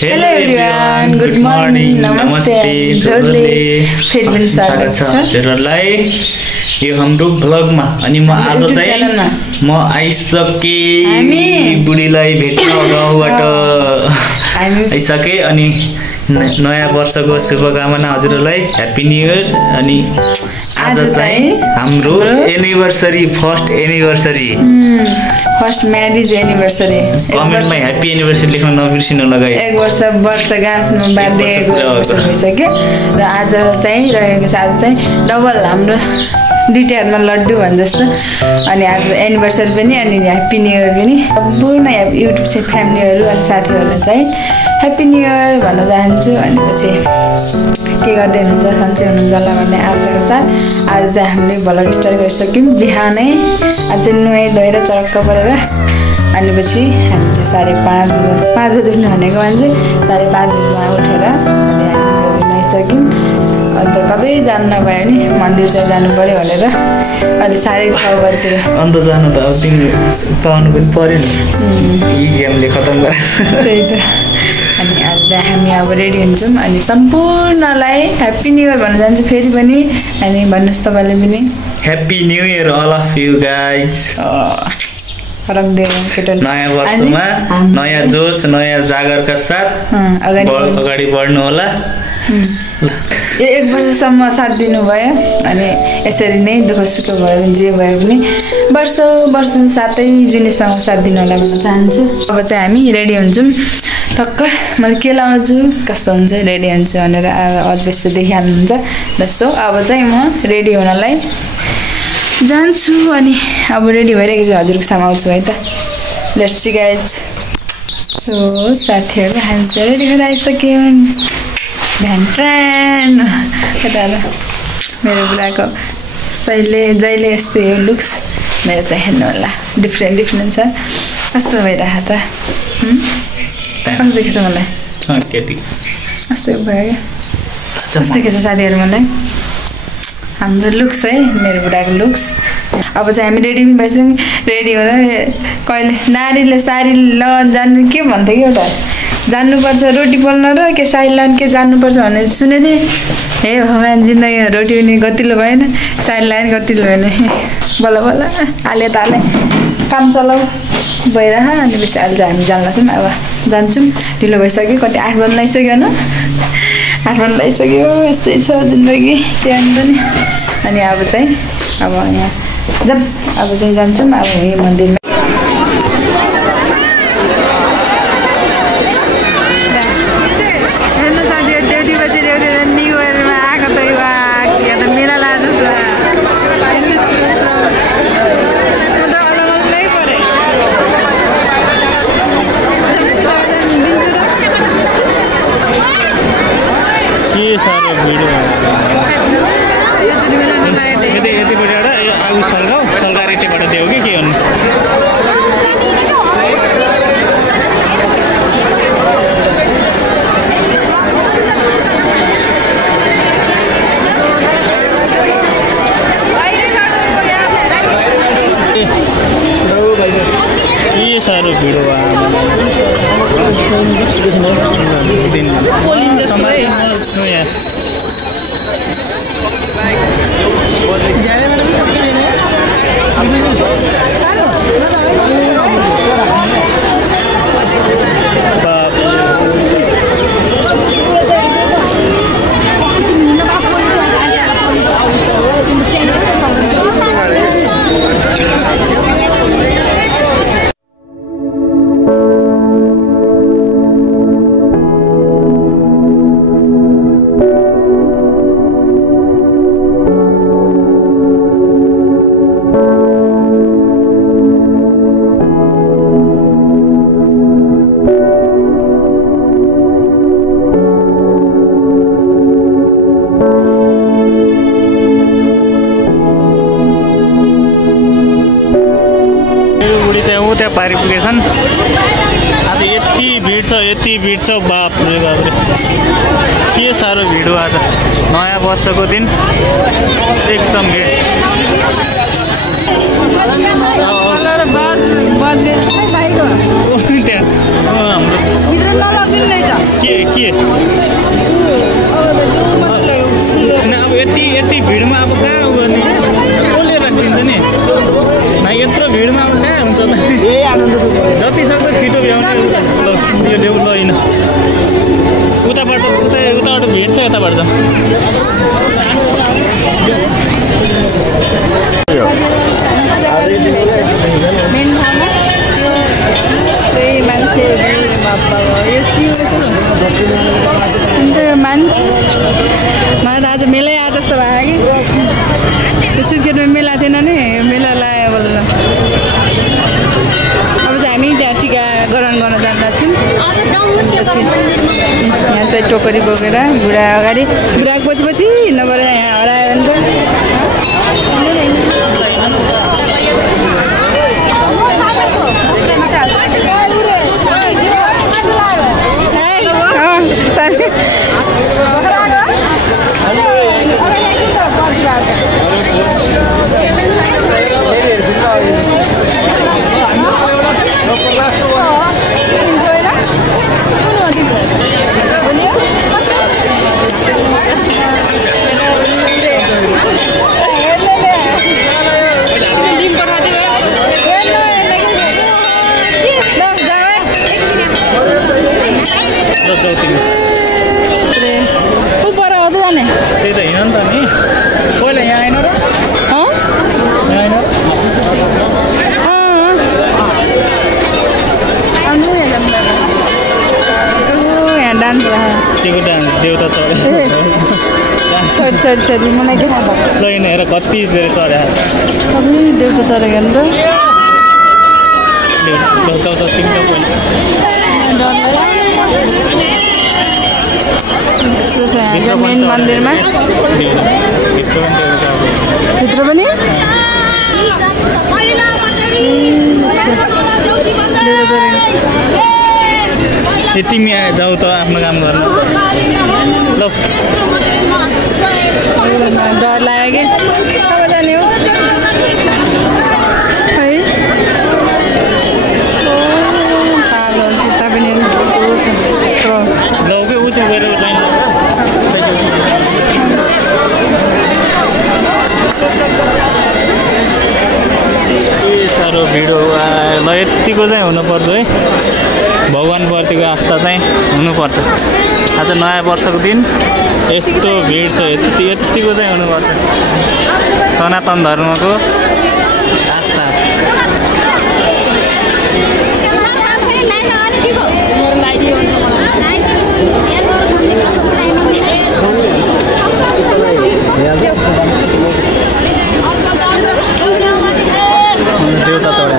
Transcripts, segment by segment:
Hello everyone, good morning, namaste, जोरले फेरि पनि स्वागत छ हजुरहरुलाई यो हाम्रो भ्लगमा। अनि म आज चाहिँ म आइसके बुढीलाई भेट्न गाउँबाट आइसके। अनि नयाँ वर्षको शुभकामना हजुरहरुलाई, ह्यापी न्यू इयर। अनि आज चाहिँ हाम्रो anniversary, first anniversary, first marriage anniversary. कमेन्टमा ह्यापी एनिभर्सरी लेख्न नबिर्सिनु लगाए। 1 वर्ष वर्षगाँठ बाँधेको भइसक्यो र आज चाहिँ रहेको छ। आज चाहिँ डबल हाम्रो दुईटा हातमा लड्डु भन्छ जस्तो। अनि आज एनिभर्सरी पनि अनि ह्यापी न्यू इयर पनि। सम्पूर्ण युट्युब फ्यामिलीहरू अनि साथीहरूलाई चाहिँ ह्यापी न्यू इयर भन्न चाहन्छु। अनि पछि के गर्दै हुनुहुन्छ, सन्चै हुनुहुन्छ होला भन्ने आशाको साथ आज चाहिँ हामीले भ्लग स्टार्ट गरिसक्यौँ। बिहानै आज चाहिँ नुहाइ धोएर चक्क परेर अनि पछि हामी चाहिँ 5:30 बजी उठ्नु भनेको मान्छे 5:30 बजीमा उठेर अनि हामी नुहाइसक्यौँ। अन्त कतै जानु नपायो भने मन्दिर चाहिँ जानु पर्यो भनेर अहिले 6:30 बजीतिर। अन्त जानु त अब तिमी पाउनु पनि पर्यो नि, यी गेमले खतम गरे। त्यही त। अनि आज चाहिँ हामी अब रेडी हुन्छौँ अनि सम्पूर्णलाई ह्याप्पी न्यू इयर भन्न चाहन्छु फेरि पनि। अनि भन्नुहोस् तपाईँले पनि happy new year all of you guys. नयाँ वर्षमा नयाँ जोस, नयाँ जागरका साथ अगाडि बढ्नु होला। यो 1 वर्षसम्म साथ दिनुभयो अनि यसरी नै दुःख सुख भयो भने जे भयो पनि वर्ष साथै जुनीसँग साथ दिनु होला भन्न चाहन्छु। अब चाहिँ हामी रेडी हुन्छौँ। टक्क मैले के लगाउँछु कस्तो हुन्छ रेडी हुन्छु भनेर अभ्यस्त देखिहाल्नुहुन्छ। जस्तो अब चाहिँ म रेडी हुनलाई जान्छु। अनि अब रेडी भएर एकजना हजुरको सामु आउँछु है त। Let's see guys. सो साथीहरू हामी चाहिँ रेडी भएर आइसक्यौँ। भ्यान ट्रान यता मेरो बुढाको जहिले यस्तै हो लुक्स। मेरो चाहिँ हेर्नु होला डिफ्रेन्ट छ। कस्तो भइरहेको त, कस्तो देखेछ मलाई? कस्तो भयो क्या, कस्तो देखेछ साथीहरू मलाई हाम्रो लुक्स है, मेरो बुढाको लुक्स। अब चाहिँ हामी रेडी पनि भइसक्यौँ। रेडी हुँदा कहिले नारीले साडी लगाउन जान्नु के भन्थ्यो कि एउटा जान्नुपर्छ रोटी पोल्न र के साडी लगाउनु के जान्नुपर्छ भनेर सुने थिएँ। हे भगवान्, जिन्दगीमा रोटी पनि गतिलो भएन, साडी लगायो गतिलो भएन। बल्ल बल्ल हाले ताले काम चलाऊ भइरह। अनि बेसी अहिले चाहिँ हामी जान्दैछौँ। अब जान्छौँ, ढिलो भइसक्यो। कति 8 बजी लगाइसक्यो होइन, 8 बजी लगाइसक्यो। यस्तै छ जिन्दगी, के अन्त नि। अनि अब चाहिँ अब यहाँ अब चाहिँ जान्छौँ अब यही मन्दिरमा। हेर्नु साथीहरू, देउती बजी न्यु इयरमा आएको त या त मेला लाग्छ। साह्रो भिड यतिपट्टि आगो सल्काएर यतिबाट दियो कि के हुनु। के साह्रो भिड पारि पुगेछन्। आज यति भिड छ बाप रे बाप रे, के साह्रो भिड हो आज नयाँ वर्षको दिन। एकदम भिड। हाम्रो तिखेतमा मेला थिएन नि मेला लाग्यो बल्ल अब चाहिँ हामी त्यहाँ टिका ग्रहण गर्न जान्छौँ यहाँ चाहिँ टोकरी बोकेर बुढा अगाडि बुढाको पछि नभएर यहाँ हरायो भने छोरी मलाई देखा ल हेर कति बेर चढ्या देउता चढेको नि त मेन मन्दिरमा भित्र पनि तिमी जाऊ त आफ्नो काम गर्न ल डर लाग्यो कि कब जाने हो है पनि लौकै उच्च गएर साह्रो भिड हो ल यतिको चाहिँ हुनुपर्छ है भगवान्प्रतिको आस्था चाहिँ हुनुपर्छ आज नयाँ वर्षको दिन यस्तो भिड छ यतिको चाहिँ हुनुपर्छ सनातन धर्मको आस्था देउता चढा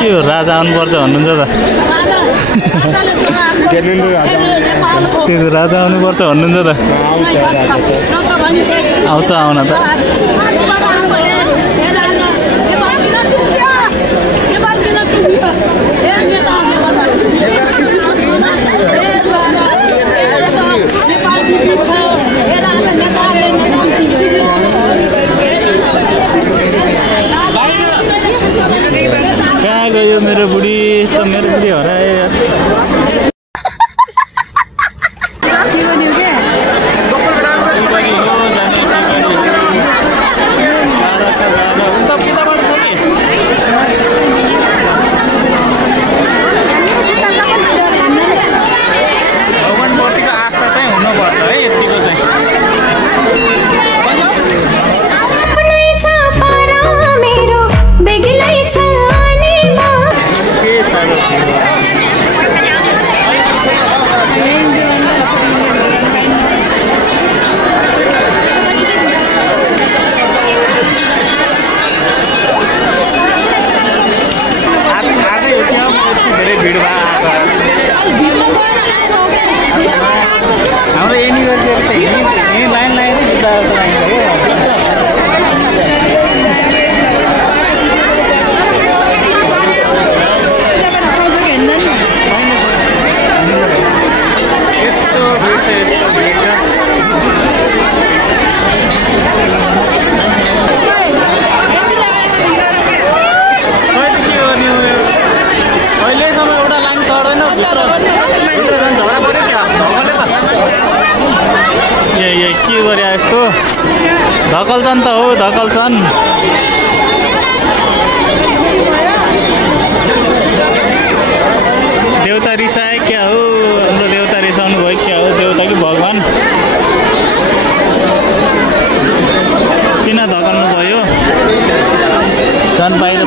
के हो राजा आउनुपर्छ भन्नुहुन्छ त त्यो राजा आउनुपर्छ भन्नुहुन्छ त आउँछ आउन त कहाँ गयो मेरो बुढी त मेरो बुढी हराए भगवान्प्रतिको आस्था चाहिँ हुनुपर्छ है यतिको चाहिँ हाम्रो युनिभर्सिटी यही लाइन लाइन अहिलेसम्म एउटा लाइन चढ्दैन झगडा पऱ्यो क्या ए के गरे यस्तो धकल्छन् त हो धकल्छन् देउता रिसाए क्या हो हाम्रो देउता रिसाउनु भयो क्या हो देउता कि भगवान किन धकल्नु भयो झन् बाहिर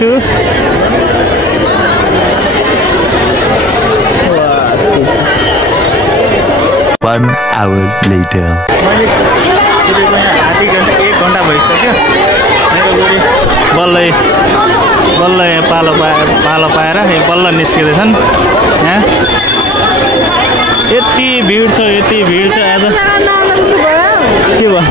छु 1 hour later. मैले कुदेको यहाँ आधी घन्टा 1 घन्टा भइसक्यो मेरो बुढी बल्ल पालो पाएर बल्ल निस्किँदैछन् यहाँ यति भिड छ आज के भयो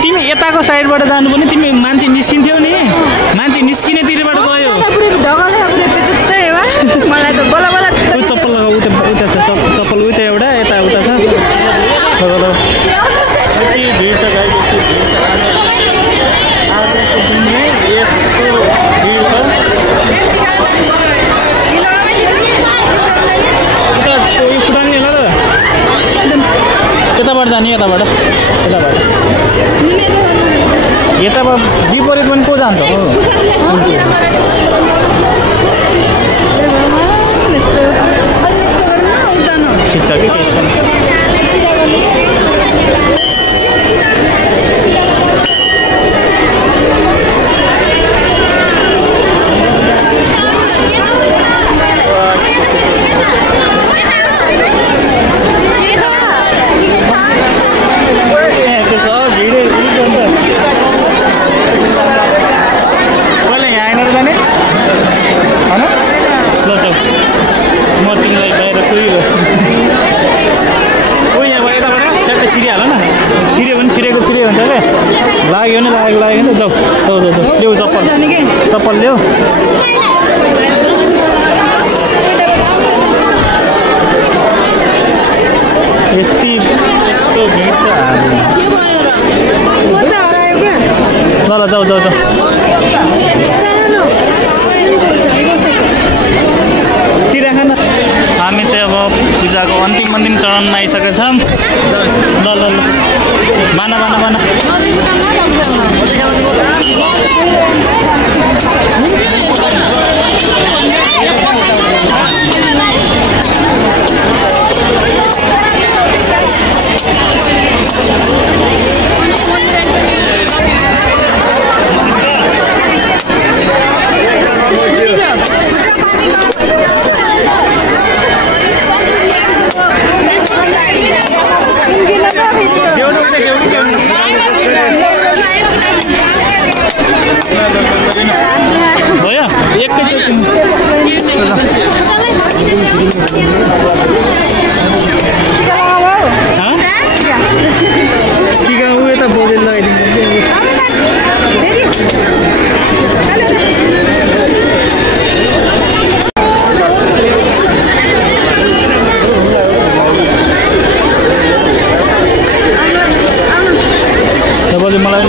तिमी यताको साइडबाट जानु पनि तिमी मान्छे निस्किन्थ्यौ नि मान्छे निस्किनेतिरबाट गयो चप्पल लगाऊ उता छ चप्पल उता एउटा यता उता छ यति भिड छ गाई आजको दिनमै यस्तो भिड छ फुटाउने होला र यताबाट जाने यताबाट विपरीत पनि को जान्छ खिच्छ कि केही छैन लाग्यो नि जाऊ ल्याऊ चप्पल ल्याऊ यस्तो भिड छ ल जाऊ तिराख न हामी चाहिँ अब पूजाको अन्तिम चरणमा आइसकेका छौँ ल माना भयो एकैचोटि टिका ऊ यता बोलेर लगाइदिनु मलाई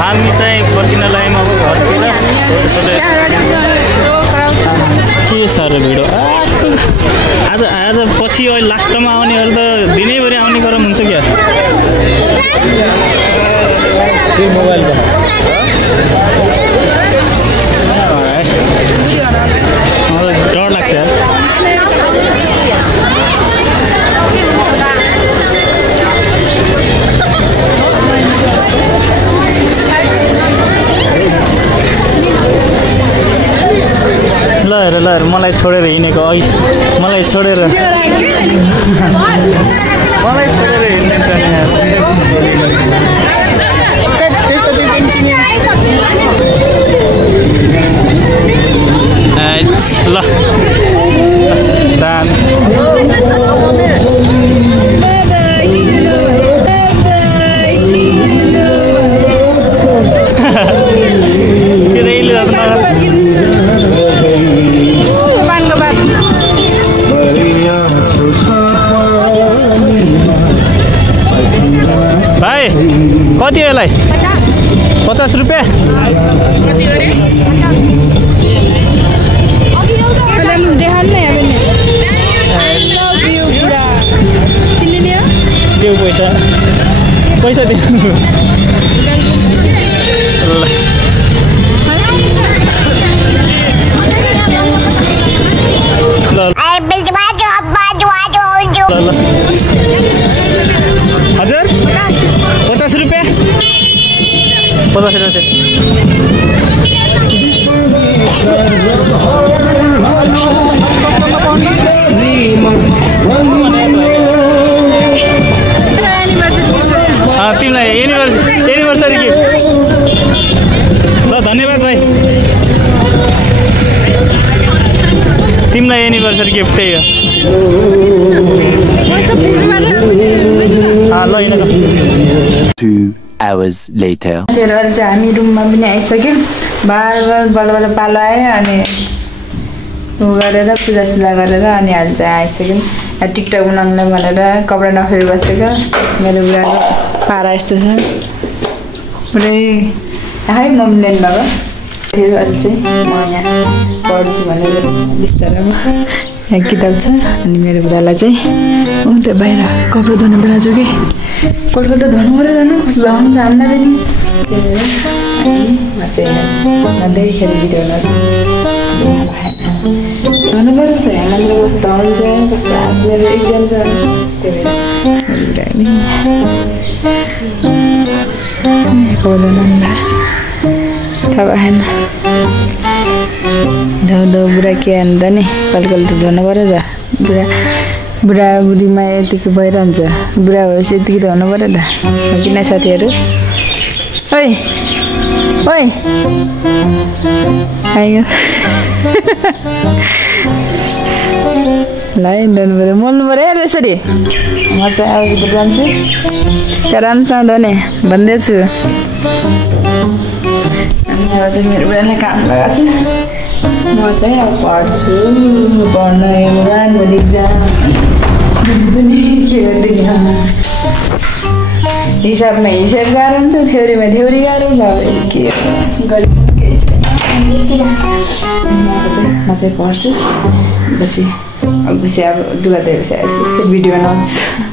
हामी चाहिँ फर्किन लाग्यौँ अब घरतिर के साह्रो भिड आज पछि अहिले लास्टमा आउनेहरू त दिनैभरि आउने क्रम हुन्छ क्या मोबाइल डर लाग्छ ल हेर मलाई छोडेर हिँडेको अघि मलाई छोडेर हिँड्ने ल दान भाइ कति हो यसलाई 50 रुपियाँ देखाउनु न हजुर 50 रुपियाँ 50 रुपियाँ तिमीलाई एनिभर्सरी गिफ्ट ल धन्यवाद भाइ तिमीलाई एनिभर्सरी गिफ्ट त्यही हो ल 2 hours later हामी रुममा पनि आइसक्यौँ बार बल्ल पालो आयो अनि उ गरेर पूजासुजा गरेर अनि अहिले चाहिँ आइसक्यौँ टिकटक बनाउनुलाई भनेर कपडा नफेरि बसेको मेरो बुढाको पारा यस्तो छ पुरै है मम्मीले भएको फेरि अहिले चाहिँ म यहाँ पढ्छु भनेर बिस्तारमा यहाँ किताब छ अनि मेरो बुढालाई चाहिँ त्यो बाहिर कपडा धुनु बनाएको कि कपडा त धुनु पऱ्यो धुनु कस्तो हुन्छ हामीलाई पनि त्यही भएर म चाहिँ नदेखिखेर भिडियो बनाउँछु धुनु पऱ्यो त हामीले कस्तो हुन्छ कस्तो मेरो एक्जाम छ त्यही भएर थाहा भएन धौ बुढा के अन्त नि कहिले त धुनु पऱ्यो त बुढा बुढीमा यतिको भइरहन्छ बुढा भएपछि यतिकै धुनु पऱ्यो त किन साथीहरू ओइ ओइ आयो ल धुनु पऱ्यो मोल्नु पऱ्यो यार यसरी म चाहिँ अघि जान्छु त्यहाँ राम्रोसँग धुने भन्दैछु अब चाहिँ मेरो बुढाले काम लगाएको छु म चाहिँ अब पढ्छु पढ्न भगवान भोलि इक्जाम पनि के गरिदिनु हिसाबमा हिसाब गाह्रो हुन्छ थ्योरीमा थ्योरी गाह्रो भयो के गरिदिनु केही छैन म चाहिँ पढ्छु पछि अब लुगा धोएपछि यस्तै भिडियो बनाउँछु